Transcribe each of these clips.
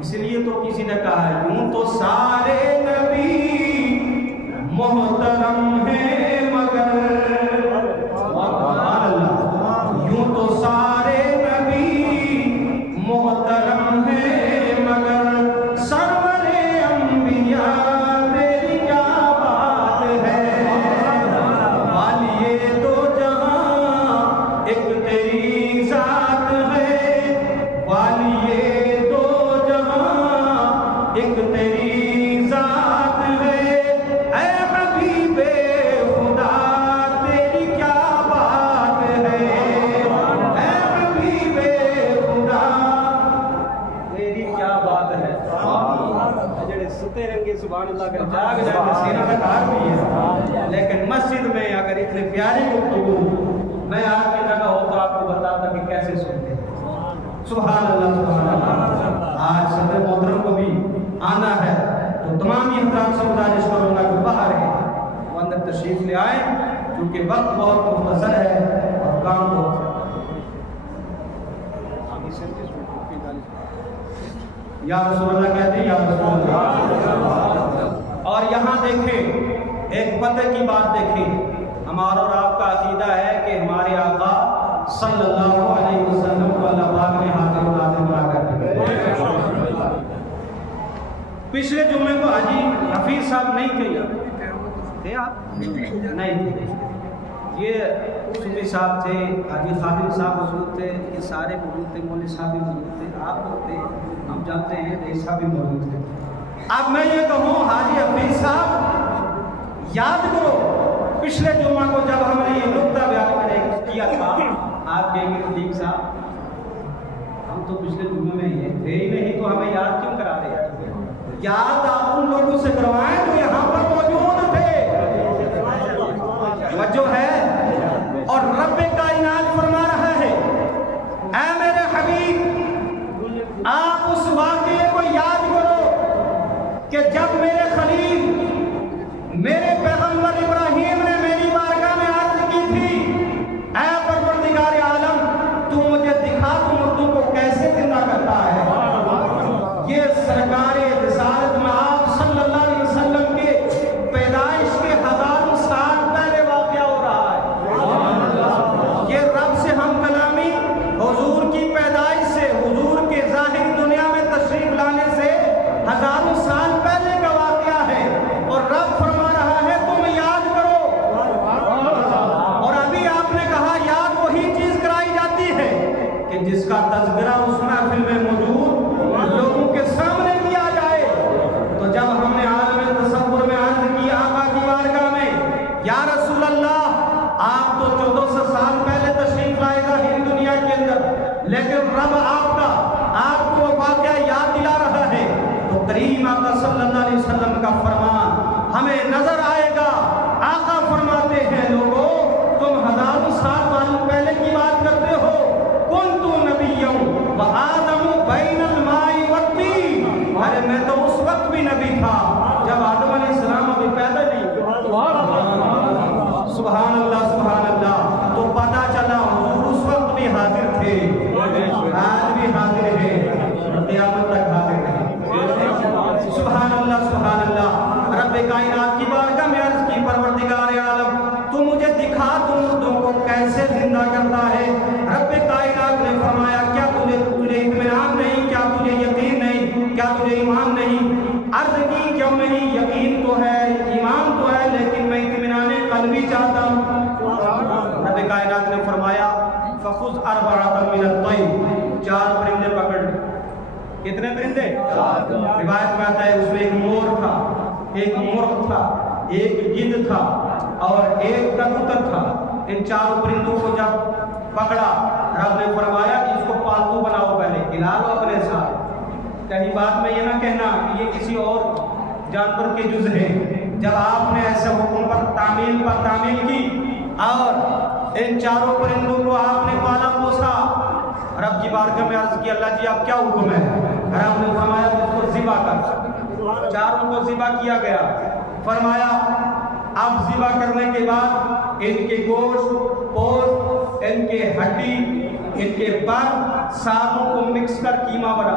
اس لیے تو کسی نے کہا یوں تو سارے نبی محترم ہیں مگر سبحان اللہ، یوں تو سارے نبی محترم ہیں مگر سرور انبیاء تیری کیا بات ہے، والیے دو جہاں ایک تیری ذات ہے، والیے دو جہاں ایک تیری ذات ہے، اے حبیب خدا تیری کیا بات ہے، اے حبیب خدا تیری کیا بات ہے۔ جڑے ستے رنگے سبحان اللہ کر جاگ جائیں سینہ میں کار بھی ہے، لیکن مسجد میں اگر اتنے پیاری گفتگو میں آپ کی جگہ ہو تو آپ کو بتاتا کہ کیسے سنتے ہیں۔ سبحان اللہ سبحان اللہ۔ آج صدر محترم کو بھی آنا ہے تو تمام ہی حضرات سے گزارش کروں گا کہ باہر ہے وہ اندر تشریف لے آئیں، کیونکہ وقت بہت مختصر ہے اور کام بہت ہے۔ یا رسول اللہ کہتے ہیں، یا رسول اللہ۔ اور یہاں دیکھیں ایک پتہ کی بات دیکھیں، ہمارا اور آپ کا عقیدہ ہے کہ ہمارے آقا صلی اللہ علیہ وسلم کو اللہ پاک نے حاضر و ناظر بنا کر دیا۔ پچھلے جمعے کو حاجی حفیظ صاحب نہیں تھے آپ نہیں تھے، یہ صوفی صاحب تھے، حاجی خادم صاحب موجود تھے، یہ سارے موجود تھے، مولوی صاحب بھی موجود تھے، آپ لوگ تھے، ہم جانتے ہیں رئیس صاحب بھی موجود تھے۔ اب میں یہ کہوں حاجی حفیظ صاحب یاد کرو پچھلے جمعہ کو جب ہم نے یہ نقطہ بیان کیا تھا، آپ کہیں گے ٹھیک صاحب ہم تو پچھلے جمعے میں یہ تھے ہی نہیں تو ہمیں یاد کیوں کرا رہے ہیں؟ یاد آپ ان لوگوں سے کروائیں جو یہاں پر موجود تھے، وجہ ہے۔ اور رب کائنات فرما رہا ہے اے میرے حبیب آپ اس واقعے کو یاد کرو کہ جب میرے خلیل میرے پیغمبر ابراہیم نے میری بارگاہ میں عرض کی تھی اے پروردگار عالم تو مجھے دکھا تو مردوں کو کیسے زندہ کرتا ہے۔ یہ سرکار رسالت میں آپ صلی اللہ علیہ وسلم کے پیدائش کے ہزاروں سال پہلے واقعہ ہو رہا ہے۔ یہ رب سے ہم کلامی حضور کی پیدائش سے، حضور کے ظاہری دنیا میں تشریف لانے سے ہزاروں سال پہلے کا واقعہ ہے، اور رب فرما رہا ہے تم یاد کرو۔ اور ابھی آپ نے کہا یاد وہی چیز کرائی جاتی ہے کہ جس کا تذکرہ اس محفل میں موجود لوگوں کے سامنے کیا جائے۔ تو جب ہم نے عالم تصور میں عرض کی آقا کی بارگاہ میں یا رسول اللہ آپ تو 1400 سال پہلے تشریف لائے ظاہری دنیا کے اندر، لیکن رب آپ کو واقعہ یاد دلا رہا ہے، تو کریم آقا صلی اللہ علیہ وسلم کا فرمان ہمیں نظر آئے گا۔ آقا فرماتے ہیں لوگوں تم ہزاروں سال پہلے کی بات کرتے ہو، کنت نبیّا وآدم بین الماء والطین، ارے میں تو اس وقت بھی نبی تھا جب آدم علیہ السلام ابھی پیدا نہیں ہوئے۔ سبحان اللہ سبحان اللہ۔ تو پتہ چلا حضور اس وقت بھی حاضر تھے، آج بھی حاضر ہیں، قیامت تک حاضر ہیں۔ سبحان اللہ سبحان اللہ۔ رب کائنات کی بارگاہ میں عرض کی پروردگار عالم تو مجھے دکھا تو مردوں کو کیسے زندہ کرتا ہے۔ رب کائنات نے فرمایا کیا تجھے اطمینان نہیں، کیا تجھے یقین نہیں، کیا تجھے ایمان نہیں؟ عرض کی کیوں نہیں، یقین تو ہے ایمان تو ہے لیکن میں اطمینان قلبی چاہتا ہوں۔ رب کائنات نے فرمایا فخذ اربعۃ من الطیر، 4 پرندے پکڑ۔ کتنے پرندے؟ روایت میں آتا ہے اس میں ایک مور تھا، ایک مرغ تھا، ایک گدھ تھا اور ایک کبوتر تھا۔ ان 4 پرندوں کو جب پکڑا رب نے فرمایا کہ اس کو پالتو بناؤ، پہلے کھلا لو اپنے ساتھ، کہیں بعد میں یہ نہ کہنا کہ یہ کسی اور جانور کے جز ہیں۔ جب آپ نے ایسے حکم پر تعمیل کی اور ان 4 پرندوں کو آپ نے پالا پوسا، رب کی بارگاہ میں عرض کی اللہ جی آپ کیا حکم ہے؟ رب نے فرمایا اس کو ذبح کر۔ 4 کو ذبح کیا گیا، فرمایا اب ذبح کرنے کے بعد ان کے گوشت، پوست، ان کے ہڈی، ان کے پر ساروں کو مکس کر قیمہ بنا۔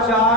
4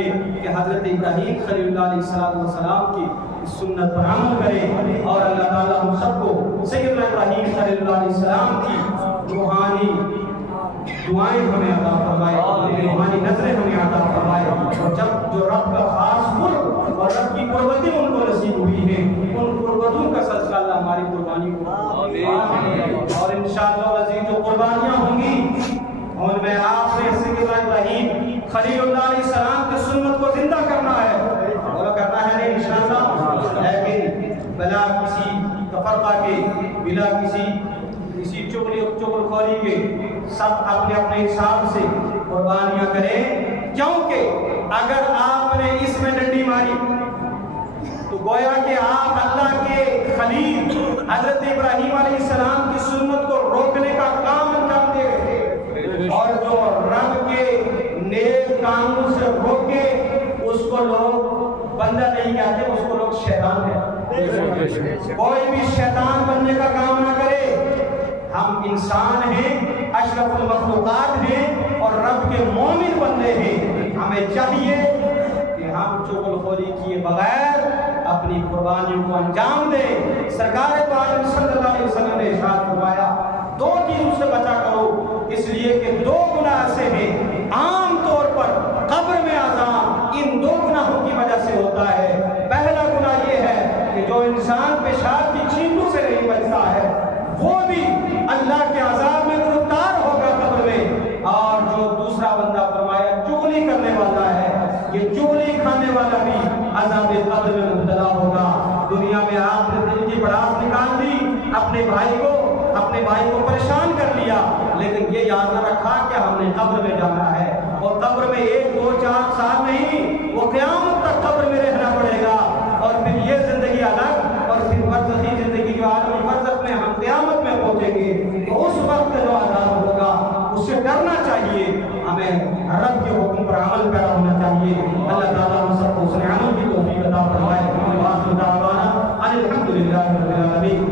چاہیے کہ حضرت ابراہیم خلیل اللہ علیہ السلام کی سنت پر عمل کرے، اور اللہ تعالیٰ ہم سب کو سیدنا ابراہیم خلیل اللہ علیہ السلام کی روحانی دعائیں ہمیں عطا فرمائے، روحانی نظریں ہمیں عطا فرمائے، اور جب جو رب کا خاص قرب اور رب کی قربتیں ان کو نصیب ہوئی ہیں، ان قربتوں کا صدقہ اللہ ہماری قربانی کو، اور انشاءاللہ عزیز جو قربانیاں ہوں گی ان میں آپ نے سیدنا ابراہیم خلیل اللہ علیہ السلام کی سنت کو زندہ کرنا ہے، اور کرنا ہے نہیں انشاءاللہ، لیکن بلا کسی تفرقہ کے، بلا کسی چغل خوری کے، سب اپنے اپنے حساب سے قربانیاں کریں، کیونکہ اگر آپ نے اس میں ڈنڈی ماری تو گویا کہ آپ اللہ کے خلیل حضرت ابراہیم علیہ السلام کی سنت کو روکنے کا کام انجام دے رہے تھے، اور جو رب کے نیک قانون سے روکے اس کو لوگ بندہ نہیں کہتے، اس کو لوگ شیطان کہتے۔ کوئی بھی شیطان بننے کا کام نہ کرے، ہم انسان ہیں، اشرف المخلوقات ہیں، اور رب کے مومن بندے ہیں، ہمیں چاہیے کہ ہم چغل خوری کیے بغیر اپنی قربانیوں کو انجام دیں۔ سرکار دو عالم صلی اللہ علیہ وسلم نے ارشاد فرمایا دو چیزوں سے بچا کرو، اس لیے کہ دو گناہ ایسے ہیں عام طور پر قبر میں عذاب ان دو گناہوں کی وجہ سے ہوتا ہے۔ پہلا گناہ یہ ہے کہ جو انسان پیشاب کی چھینٹوں سے نہیں بچتا ہے وہ بھی اللہ کے عذاب میں گرفتار ہوگا قبر میں، اور جو دوسرا بندہ فرمایا چغلی کرنے والا ہے، یہ چغلی کھانے والا بھی عذاب قبر میں مبتلا ہوگا۔ دنیا میں آپ نے دل کی بڑاس نکال دی، اپنے بھائی کو پریشان کر لیا، لیکن یہ یاد نہ رکھا کہ ہم نے قبر میں جانا ہے، اور قبر میں 1 2 4 سال نہیں، وہ قیامت تک قبر میں رہنا پڑے گا، اور پھر یہ زندگی الگ، اور پھر برزخی زندگی جو عالم برزخ میں ہم قیامت میں پہنچیں گے، تو اس وقت جو عذاب ہوگا اس سے ڈرنا چاہیے، ہمیں رب کے حکم پر عمل پیرا ہونا چاہیے۔ اللہ تعالیٰ ہم سب کو اس نے عمل کی توفیق عطا فرمائے۔ الحمد للہ رب العالمین۔